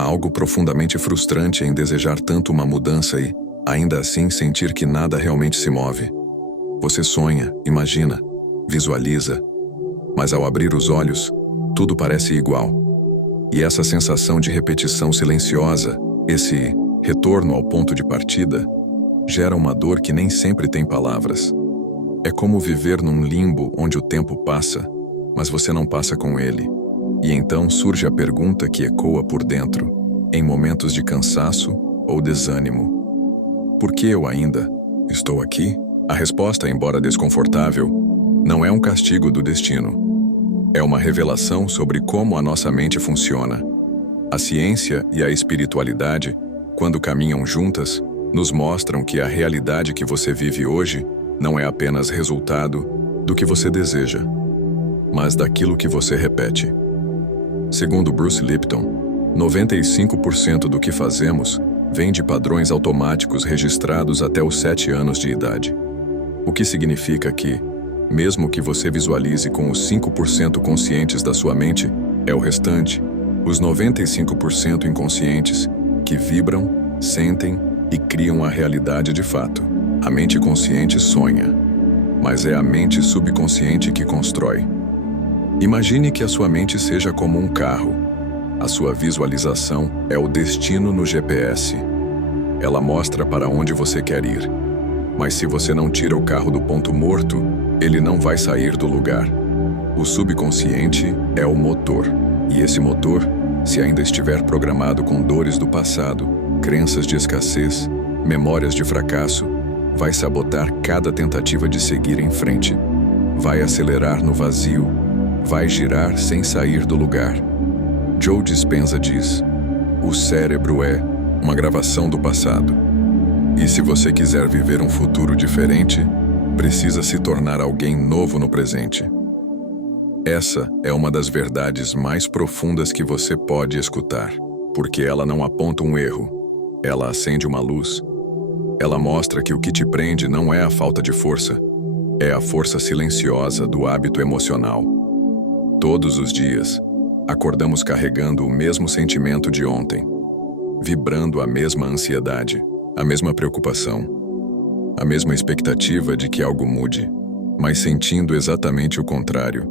Há algo profundamente frustrante em desejar tanto uma mudança e, ainda assim, sentir que nada realmente se move. Você sonha, imagina, visualiza, mas ao abrir os olhos, tudo parece igual. E essa sensação de repetição silenciosa, esse retorno ao ponto de partida, gera uma dor que nem sempre tem palavras. É como viver num limbo onde o tempo passa, mas você não passa com ele. E então surge a pergunta que ecoa por dentro, em momentos de cansaço ou desânimo: por que eu ainda estou aqui? A resposta, embora desconfortável, não é um castigo do destino. É uma revelação sobre como a nossa mente funciona. A ciência e a espiritualidade, quando caminham juntas, nos mostram que a realidade que você vive hoje não é apenas resultado do que você deseja, mas daquilo que você repete. Segundo Bruce Lipton, 95% do que fazemos vem de padrões automáticos registrados até os 7 anos de idade. O que significa que, mesmo que você visualize com os 5% conscientes da sua mente, é o restante, os 95% inconscientes, que vibram, sentem e criam a realidade de fato. A mente consciente sonha, mas é a mente subconsciente que constrói. Imagine que a sua mente seja como um carro. A sua visualização é o destino no GPS. Ela mostra para onde você quer ir. Mas se você não tira o carro do ponto morto, ele não vai sair do lugar. O subconsciente é o motor. E esse motor, se ainda estiver programado com dores do passado, crenças de escassez, memórias de fracasso, vai sabotar cada tentativa de seguir em frente. Vai acelerar no vazio, vai girar sem sair do lugar. Joe Dispenza diz: o cérebro é uma gravação do passado. E se você quiser viver um futuro diferente, precisa se tornar alguém novo no presente. Essa é uma das verdades mais profundas que você pode escutar, porque ela não aponta um erro, ela acende uma luz. Ela mostra que o que te prende não é a falta de força, é a força silenciosa do hábito emocional. Todos os dias, acordamos carregando o mesmo sentimento de ontem, vibrando a mesma ansiedade, a mesma preocupação, a mesma expectativa de que algo mude, mas sentindo exatamente o contrário.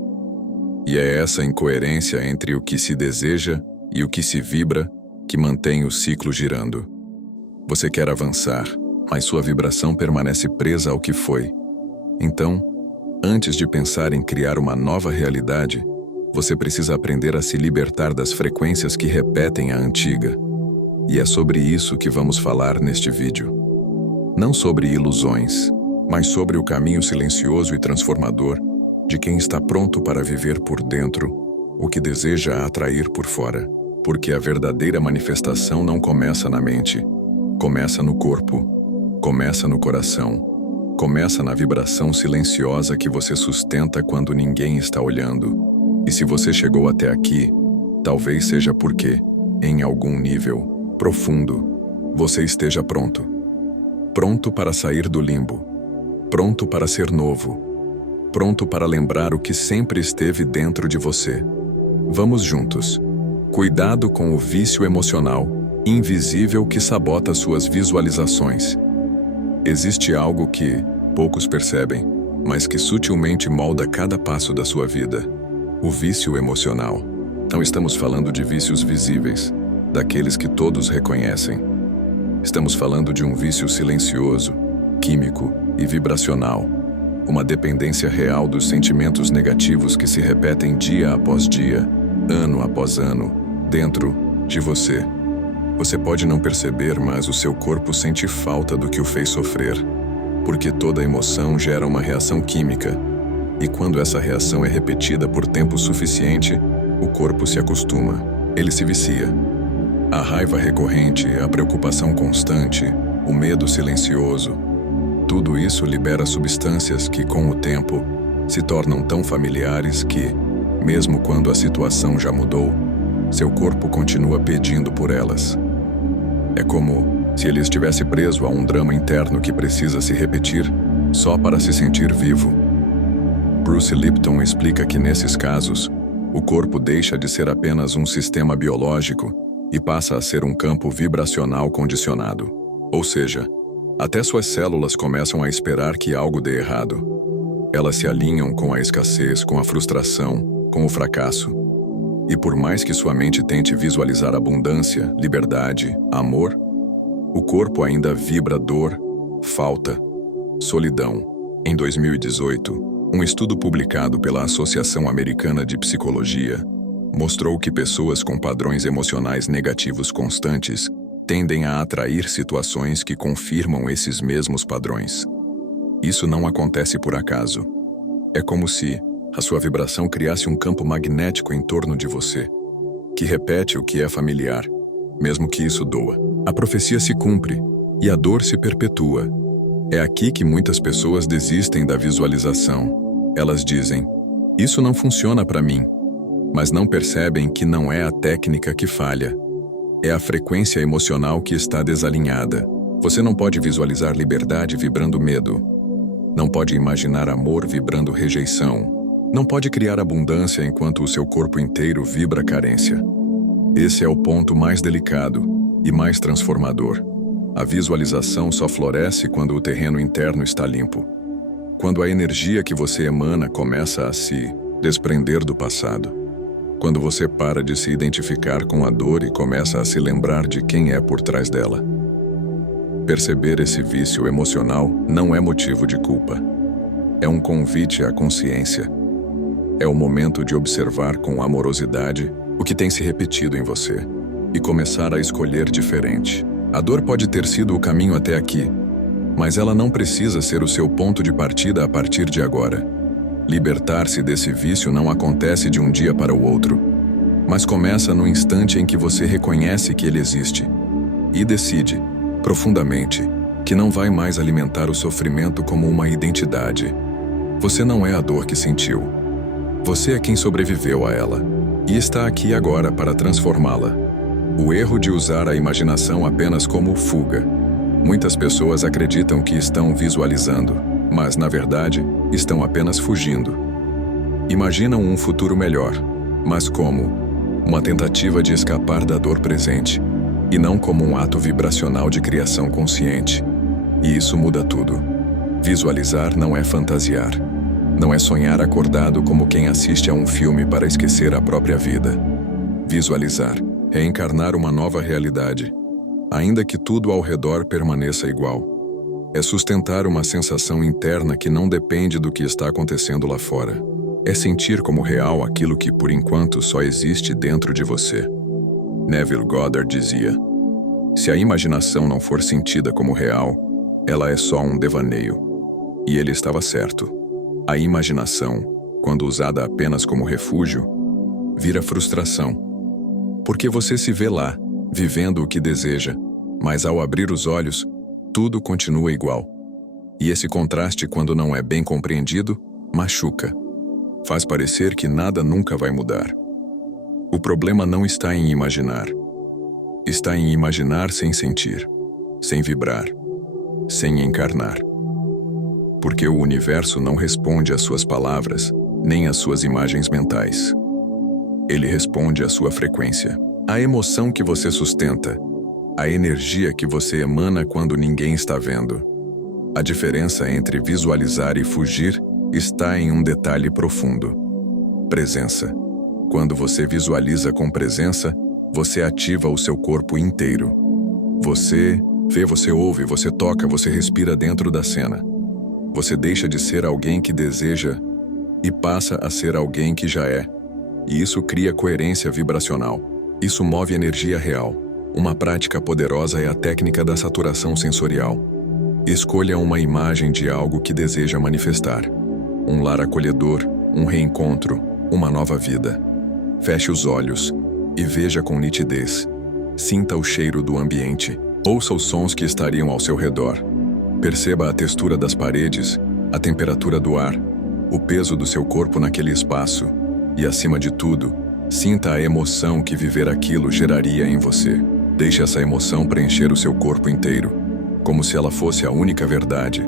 E é essa incoerência entre o que se deseja e o que se vibra que mantém o ciclo girando. Você quer avançar, mas sua vibração permanece presa ao que foi. Então, antes de pensar em criar uma nova realidade, você precisa aprender a se libertar das frequências que repetem a antiga. E é sobre isso que vamos falar neste vídeo. Não sobre ilusões, mas sobre o caminho silencioso e transformador de quem está pronto para viver por dentro o que deseja atrair por fora. Porque a verdadeira manifestação não começa na mente, começa no corpo, começa no coração, começa na vibração silenciosa que você sustenta quando ninguém está olhando. E se você chegou até aqui, talvez seja porque, em algum nível profundo, você esteja pronto. Pronto para sair do limbo. Pronto para ser novo. Pronto para lembrar o que sempre esteve dentro de você. Vamos juntos. Cuidado com o vício emocional, invisível que sabota suas visualizações. Existe algo que poucos percebem, mas que sutilmente molda cada passo da sua vida. O vício emocional. Não estamos falando de vícios visíveis, daqueles que todos reconhecem. Estamos falando de um vício silencioso, químico e vibracional. Uma dependência real dos sentimentos negativos que se repetem dia após dia, ano após ano, dentro de você. Você pode não perceber, mas o seu corpo sente falta do que o fez sofrer. Porque toda emoção gera uma reação química. E quando essa reação é repetida por tempo suficiente, o corpo se acostuma. Ele se vicia. A raiva recorrente, a preocupação constante, o medo silencioso, tudo isso libera substâncias que, com o tempo, se tornam tão familiares que, mesmo quando a situação já mudou, seu corpo continua pedindo por elas. É como se ele estivesse preso a um drama interno que precisa se repetir só para se sentir vivo. Bruce Lipton explica que nesses casos, o corpo deixa de ser apenas um sistema biológico e passa a ser um campo vibracional condicionado. Ou seja, até suas células começam a esperar que algo dê errado. Elas se alinham com a escassez, com a frustração, com o fracasso. E por mais que sua mente tente visualizar abundância, liberdade, amor, o corpo ainda vibra dor, falta, solidão. Em 2018, um estudo publicado pela Associação Americana de Psicologia mostrou que pessoas com padrões emocionais negativos constantes tendem a atrair situações que confirmam esses mesmos padrões. Isso não acontece por acaso. É como se a sua vibração criasse um campo magnético em torno de você, que repete o que é familiar, mesmo que isso doa. A profecia se cumpre e a dor se perpetua. É aqui que muitas pessoas desistem da visualização. Elas dizem, isso não funciona para mim, mas não percebem que não é a técnica que falha. É a frequência emocional que está desalinhada. Você não pode visualizar liberdade vibrando medo. Não pode imaginar amor vibrando rejeição. Não pode criar abundância enquanto o seu corpo inteiro vibra carência. Esse é o ponto mais delicado e mais transformador. A visualização só floresce quando o terreno interno está limpo. Quando a energia que você emana começa a se desprender do passado. Quando você para de se identificar com a dor e começa a se lembrar de quem é por trás dela. Perceber esse vício emocional não é motivo de culpa. É um convite à consciência. É o momento de observar com amorosidade o que tem se repetido em você e começar a escolher diferente. A dor pode ter sido o caminho até aqui, mas ela não precisa ser o seu ponto de partida a partir de agora. Libertar-se desse vício não acontece de um dia para o outro, mas começa no instante em que você reconhece que ele existe e decide, profundamente, que não vai mais alimentar o sofrimento como uma identidade. Você não é a dor que sentiu. Você é quem sobreviveu a ela e está aqui agora para transformá-la. O erro de usar a imaginação apenas como fuga. Muitas pessoas acreditam que estão visualizando, mas, na verdade, estão apenas fugindo. Imaginam um futuro melhor, mas como? Uma tentativa de escapar da dor presente, e não como um ato vibracional de criação consciente. E isso muda tudo. Visualizar não é fantasiar. Não é sonhar acordado como quem assiste a um filme para esquecer a própria vida. Visualizar é encarnar uma nova realidade, ainda que tudo ao redor permaneça igual. É sustentar uma sensação interna que não depende do que está acontecendo lá fora. É sentir como real aquilo que, por enquanto, só existe dentro de você. Neville Goddard dizia, se a imaginação não for sentida como real, ela é só um devaneio. E ele estava certo. A imaginação, quando usada apenas como refúgio, vira frustração. Porque você se vê lá, vivendo o que deseja, mas ao abrir os olhos, tudo continua igual. E esse contraste, quando não é bem compreendido, machuca. Faz parecer que nada nunca vai mudar. O problema não está em imaginar. Está em imaginar sem sentir, sem vibrar, sem encarnar. Porque o universo não responde às suas palavras, nem às suas imagens mentais. Ele responde à sua frequência, à emoção que você sustenta, a energia que você emana quando ninguém está vendo. A diferença entre visualizar e fugir está em um detalhe profundo. Presença. Quando você visualiza com presença, você ativa o seu corpo inteiro. Você vê, você ouve, você toca, você respira dentro da cena. Você deixa de ser alguém que deseja e passa a ser alguém que já é. E isso cria coerência vibracional. Isso move energia real. Uma prática poderosa é a técnica da saturação sensorial. Escolha uma imagem de algo que deseja manifestar. Um lar acolhedor, um reencontro, uma nova vida. Feche os olhos e veja com nitidez. Sinta o cheiro do ambiente. Ouça os sons que estariam ao seu redor. Perceba a textura das paredes, a temperatura do ar, o peso do seu corpo naquele espaço. E, acima de tudo, sinta a emoção que viver aquilo geraria em você. Deixe essa emoção preencher o seu corpo inteiro, como se ela fosse a única verdade.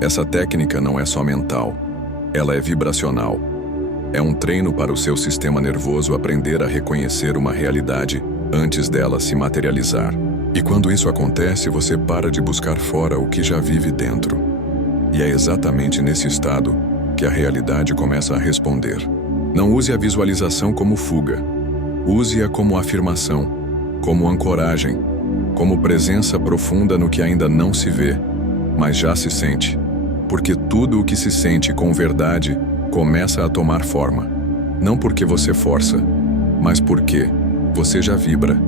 Essa técnica não é só mental, ela é vibracional. É um treino para o seu sistema nervoso aprender a reconhecer uma realidade antes dela se materializar. E quando isso acontece, você para de buscar fora o que já vive dentro. E é exatamente nesse estado que a realidade começa a responder. Não use a visualização como fuga. Use-a como afirmação, como ancoragem, como presença profunda no que ainda não se vê, mas já se sente. Porque tudo o que se sente com verdade começa a tomar forma. Não porque você força, mas porque você já vibra.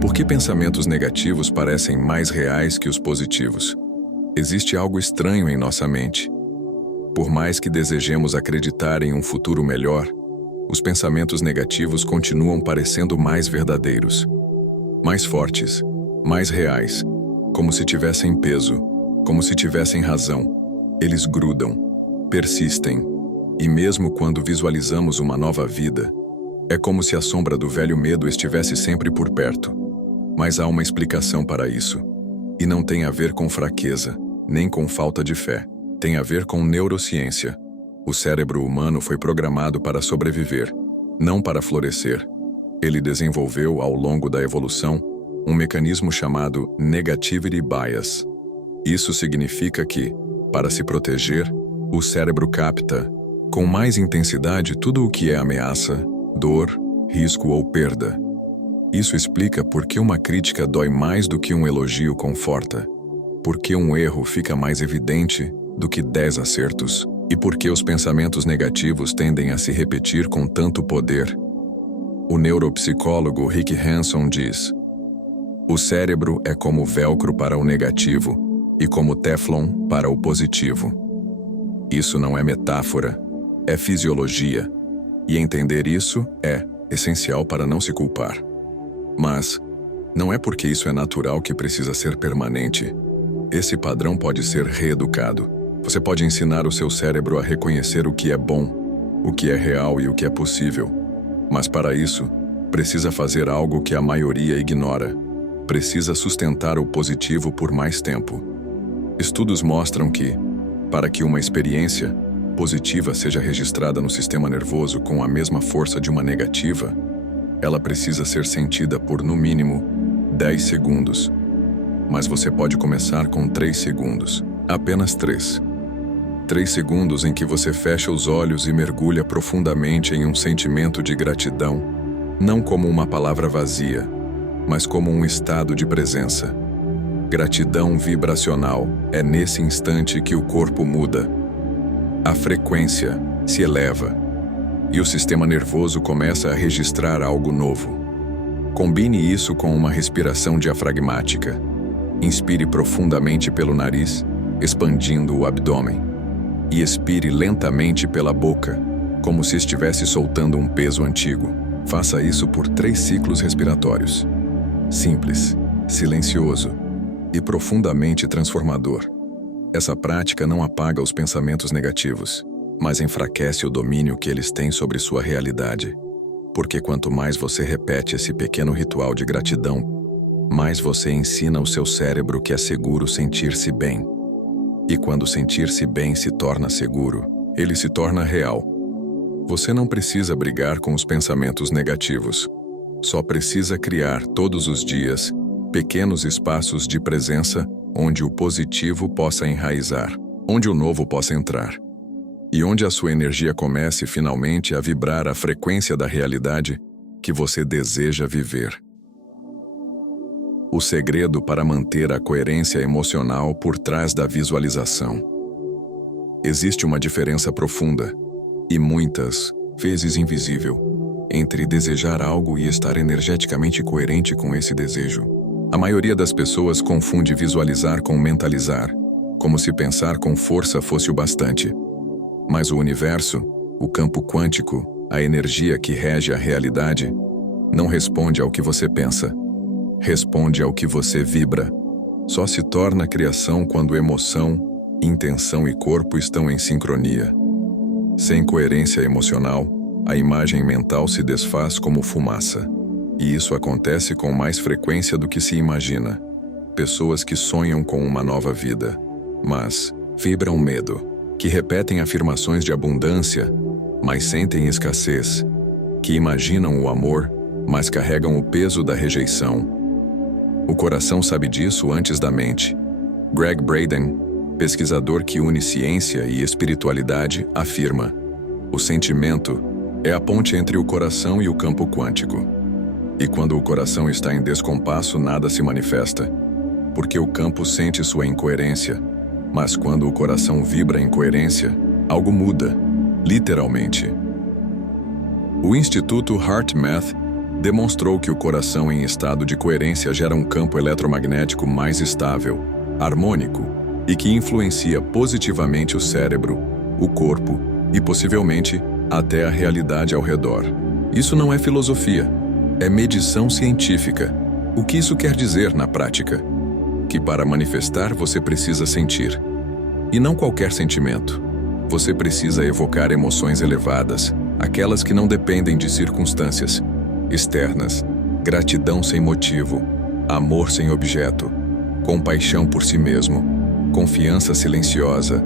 Por que pensamentos negativos parecem mais reais que os positivos? Existe algo estranho em nossa mente. Por mais que desejemos acreditar em um futuro melhor, os pensamentos negativos continuam parecendo mais verdadeiros, mais fortes, mais reais, como se tivessem peso, como se tivessem razão. Eles grudam, persistem, e mesmo quando visualizamos uma nova vida, é como se a sombra do velho medo estivesse sempre por perto. Mas há uma explicação para isso, e não tem a ver com fraqueza, nem com falta de fé. Tem a ver com neurociência. O cérebro humano foi programado para sobreviver, não para florescer. Ele desenvolveu, ao longo da evolução, um mecanismo chamado Negativity Bias. Isso significa que, para se proteger, o cérebro capta, com mais intensidade, tudo o que é ameaça, dor, risco ou perda. Isso explica por que uma crítica dói mais do que um elogio conforta, por que um erro fica mais evidente do que 10 acertos, e por que os pensamentos negativos tendem a se repetir com tanto poder. O neuropsicólogo Rick Hanson diz: o cérebro é como velcro para o negativo e como teflon para o positivo. Isso não é metáfora, é fisiologia, e entender isso é essencial para não se culpar. Mas não é porque isso é natural que precisa ser permanente. Esse padrão pode ser reeducado. Você pode ensinar o seu cérebro a reconhecer o que é bom, o que é real e o que é possível. Mas para isso, precisa fazer algo que a maioria ignora. Precisa sustentar o positivo por mais tempo. Estudos mostram que, para que uma experiência positiva seja registrada no sistema nervoso com a mesma força de uma negativa, ela precisa ser sentida por, no mínimo, 10 segundos. Mas você pode começar com 3 segundos. Apenas 3. 3 segundos em que você fecha os olhos e mergulha profundamente em um sentimento de gratidão, não como uma palavra vazia, mas como um estado de presença. Gratidão vibracional. É nesse instante que o corpo muda. A frequência se eleva e o sistema nervoso começa a registrar algo novo. Combine isso com uma respiração diafragmática. Inspire profundamente pelo nariz, expandindo o abdômen, e expire lentamente pela boca, como se estivesse soltando um peso antigo. Faça isso por 3 ciclos respiratórios. Simples, silencioso e profundamente transformador. Essa prática não apaga os pensamentos negativos, mas enfraquece o domínio que eles têm sobre sua realidade. Porque quanto mais você repete esse pequeno ritual de gratidão, mais você ensina o seu cérebro que é seguro sentir-se bem. E quando sentir-se bem se torna seguro, ele se torna real. Você não precisa brigar com os pensamentos negativos. Só precisa criar todos os dias pequenos espaços de presença onde o positivo possa enraizar, onde o novo possa entrar. E onde a sua energia comece finalmente a vibrar a frequência da realidade que você deseja viver. O segredo para manter a coerência emocional por trás da visualização. Existe uma diferença profunda, e muitas vezes invisível, entre desejar algo e estar energeticamente coerente com esse desejo. A maioria das pessoas confunde visualizar com mentalizar, como se pensar com força fosse o bastante. Mas o universo, o campo quântico, a energia que rege a realidade, não responde ao que você pensa. Responde ao que você vibra. Só se torna criação quando emoção, intenção e corpo estão em sincronia. Sem coerência emocional, a imagem mental se desfaz como fumaça. E isso acontece com mais frequência do que se imagina. Pessoas que sonham com uma nova vida, mas vibram medo, que repetem afirmações de abundância, mas sentem escassez, que imaginam o amor, mas carregam o peso da rejeição. O coração sabe disso antes da mente. Greg Braden, pesquisador que une ciência e espiritualidade, afirma: o sentimento é a ponte entre o coração e o campo quântico. E quando o coração está em descompasso, nada se manifesta, porque o campo sente sua incoerência. Mas quando o coração vibra em coerência, algo muda, literalmente. O Instituto HeartMath demonstrou que o coração em estado de coerência gera um campo eletromagnético mais estável, harmônico e que influencia positivamente o cérebro, o corpo e, possivelmente, até a realidade ao redor. Isso não é filosofia, é medição científica. O que isso quer dizer na prática? Que para manifestar você precisa sentir. E não qualquer sentimento. Você precisa evocar emoções elevadas, aquelas que não dependem de circunstâncias externas, gratidão sem motivo, amor sem objeto, compaixão por si mesmo, confiança silenciosa.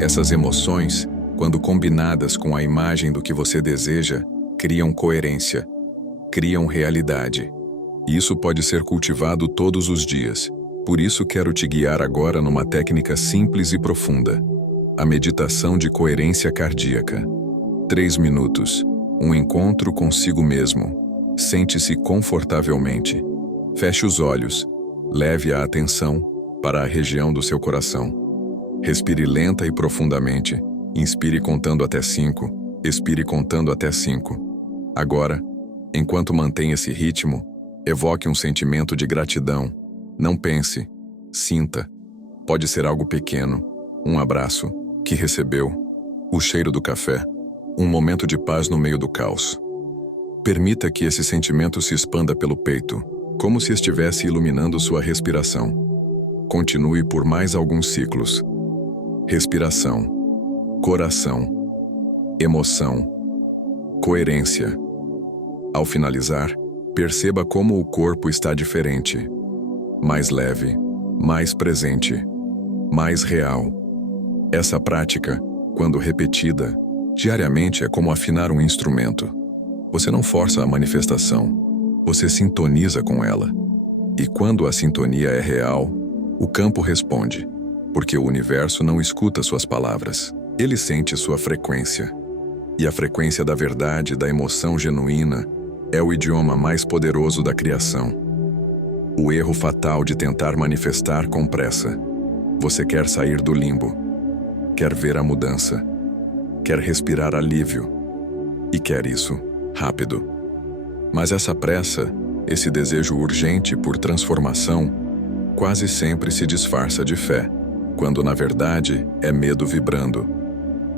Essas emoções, quando combinadas com a imagem do que você deseja, criam coerência, criam realidade. E isso pode ser cultivado todos os dias. Por isso quero te guiar agora numa técnica simples e profunda. A meditação de coerência cardíaca. 3 minutos. Um encontro consigo mesmo. Sente-se confortavelmente. Feche os olhos. Leve a atenção para a região do seu coração. Respire lenta e profundamente. Inspire contando até 5. Expire contando até 5. Agora, enquanto mantém esse ritmo, evoque um sentimento de gratidão. Não pense, sinta. Pode ser algo pequeno, um abraço que recebeu, o cheiro do café, um momento de paz no meio do caos. Permita que esse sentimento se expanda pelo peito, como se estivesse iluminando sua respiração. Continue por mais alguns ciclos. Respiração, coração, emoção, coerência. Ao finalizar, perceba como o corpo está diferente. Mais leve, mais presente, mais real. Essa prática, quando repetida, diariamente é como afinar um instrumento. Você não força a manifestação, você sintoniza com ela. E quando a sintonia é real, o campo responde, porque o universo não escuta suas palavras, ele sente sua frequência. E a frequência da verdade, da emoção genuína, é o idioma mais poderoso da criação. O erro fatal de tentar manifestar com pressa. Você quer sair do limbo, quer ver a mudança, quer respirar alívio, e quer isso rápido. Mas essa pressa, esse desejo urgente por transformação, quase sempre se disfarça de fé, quando na verdade é medo vibrando.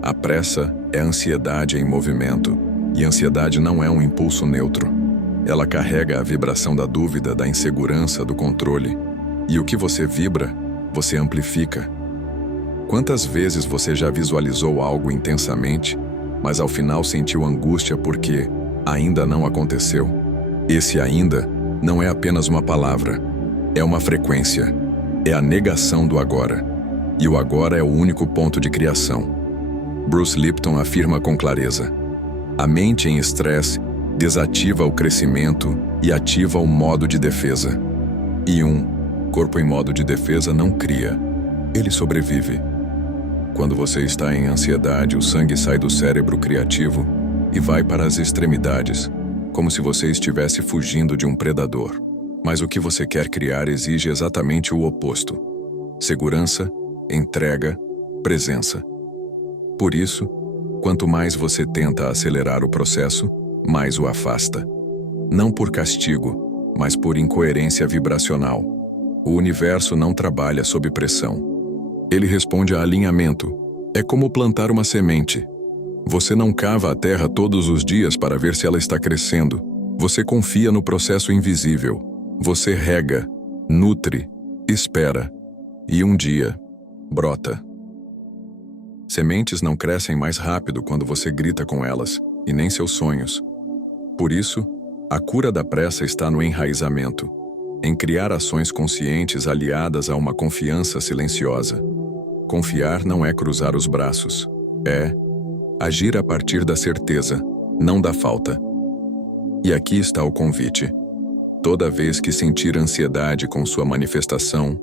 A pressa é ansiedade em movimento, e ansiedade não é um impulso neutro. Ela carrega a vibração da dúvida, da insegurança, do controle. E o que você vibra, você amplifica. Quantas vezes você já visualizou algo intensamente, mas ao final sentiu angústia porque ainda não aconteceu? Esse ainda não é apenas uma palavra, é uma frequência, é a negação do agora. E o agora é o único ponto de criação. Bruce Lipton afirma com clareza: a mente em estresse desativa o crescimento e ativa o modo de defesa. E corpo em modo de defesa não cria, ele sobrevive. Quando você está em ansiedade, o sangue sai do cérebro criativo e vai para as extremidades, como se você estivesse fugindo de um predador. Mas o que você quer criar exige exatamente o oposto: segurança, entrega, presença. Por isso, quanto mais você tenta acelerar o processo, mais o afasta. Não por castigo, mas por incoerência vibracional. O universo não trabalha sob pressão. Ele responde a alinhamento. É como plantar uma semente. Você não cava a terra todos os dias para ver se ela está crescendo. Você confia no processo invisível. Você rega, nutre, espera. E um dia, brota. Sementes não crescem mais rápido quando você grita com elas, e nem seus sonhos. Por isso, a cura da pressa está no enraizamento, em criar ações conscientes aliadas a uma confiança silenciosa. Confiar não é cruzar os braços, é agir a partir da certeza, não da falta. E aqui está o convite. Toda vez que sentir ansiedade com sua manifestação,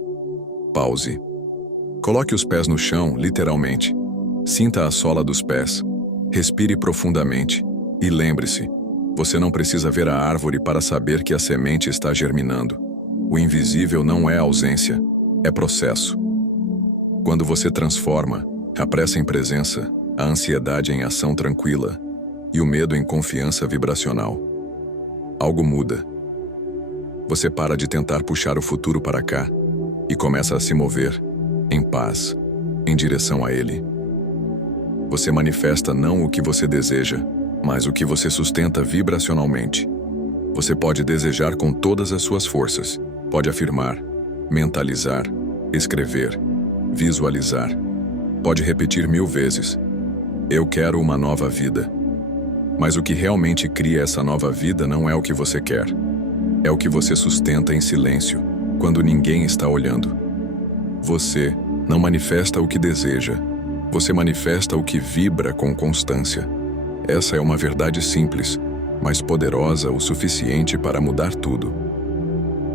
pause. Coloque os pés no chão, literalmente. Sinta a sola dos pés. Respire profundamente. E lembre-se, você não precisa ver a árvore para saber que a semente está germinando. O invisível não é ausência, é processo. Quando você transforma a pressa em presença, a ansiedade em ação tranquila e o medo em confiança vibracional, algo muda. Você para de tentar puxar o futuro para cá e começa a se mover, em paz, em direção a ele. Você manifesta não o que você deseja, mas o que você sustenta vibracionalmente. Você pode desejar com todas as suas forças, pode afirmar, mentalizar, escrever, visualizar. Pode repetir 1000 vezes: eu quero uma nova vida. Mas o que realmente cria essa nova vida não é o que você quer. É o que você sustenta em silêncio, quando ninguém está olhando. Você não manifesta o que deseja. Você manifesta o que vibra com constância. Essa é uma verdade simples, mas poderosa o suficiente para mudar tudo.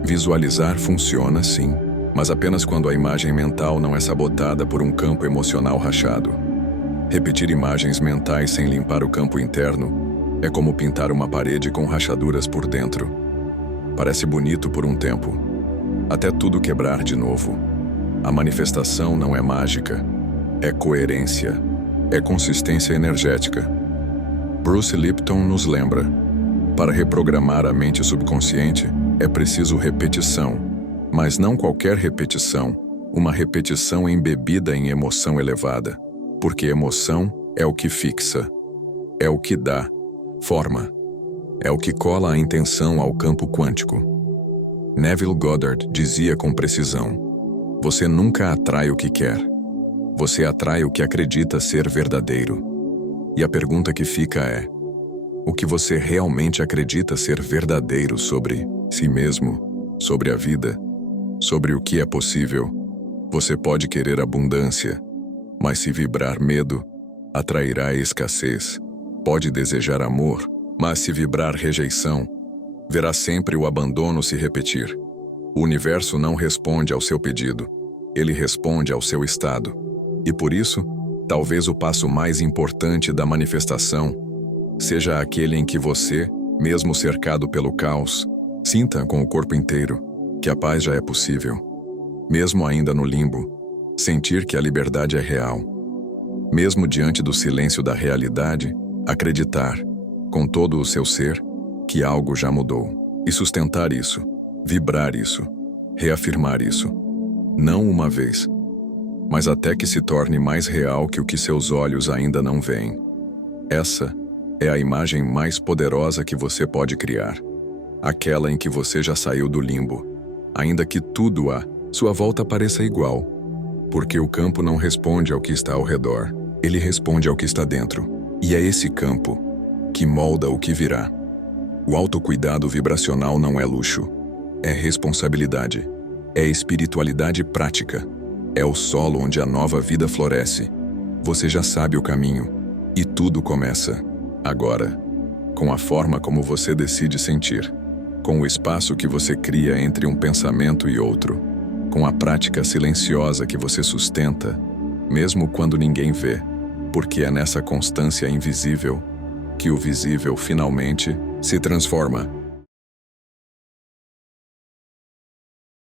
Visualizar funciona, sim, mas apenas quando a imagem mental não é sabotada por um campo emocional rachado. Repetir imagens mentais sem limpar o campo interno é como pintar uma parede com rachaduras por dentro. Parece bonito por um tempo, até tudo quebrar de novo. A manifestação não é mágica, é coerência, é consistência energética. Bruce Lipton nos lembra: para reprogramar a mente subconsciente é preciso repetição, mas não qualquer repetição, uma repetição embebida em emoção elevada, porque emoção é o que fixa, é o que dá forma, é o que cola a intenção ao campo quântico. Neville Goddard dizia com precisão: você nunca atrai o que quer, você atrai o que acredita ser verdadeiro. E a pergunta que fica é: o que você realmente acredita ser verdadeiro sobre si mesmo, sobre a vida, sobre o que é possível? Você pode querer abundância, mas se vibrar medo, atrairá escassez. Pode desejar amor, mas se vibrar rejeição, verá sempre o abandono se repetir. O universo não responde ao seu pedido, ele responde ao seu estado. E por isso, talvez o passo mais importante da manifestação seja aquele em que você, mesmo cercado pelo caos, sinta com o corpo inteiro que a paz já é possível. Mesmo ainda no limbo, sentir que a liberdade é real. Mesmo diante do silêncio da realidade, acreditar, com todo o seu ser, que algo já mudou. E sustentar isso, vibrar isso, reafirmar isso. Não uma vez, mas até que se torne mais real que o que seus olhos ainda não veem. Essa é a imagem mais poderosa que você pode criar. Aquela em que você já saiu do limbo, ainda que tudo à sua volta pareça igual. Porque o campo não responde ao que está ao redor, ele responde ao que está dentro. E é esse campo que molda o que virá. O autocuidado vibracional não é luxo, é responsabilidade, é espiritualidade prática, é o solo onde a nova vida floresce. Você já sabe o caminho, e tudo começa agora, com a forma como você decide sentir, com o espaço que você cria entre um pensamento e outro, com a prática silenciosa que você sustenta, mesmo quando ninguém vê, porque é nessa constância invisível que o visível finalmente se transforma.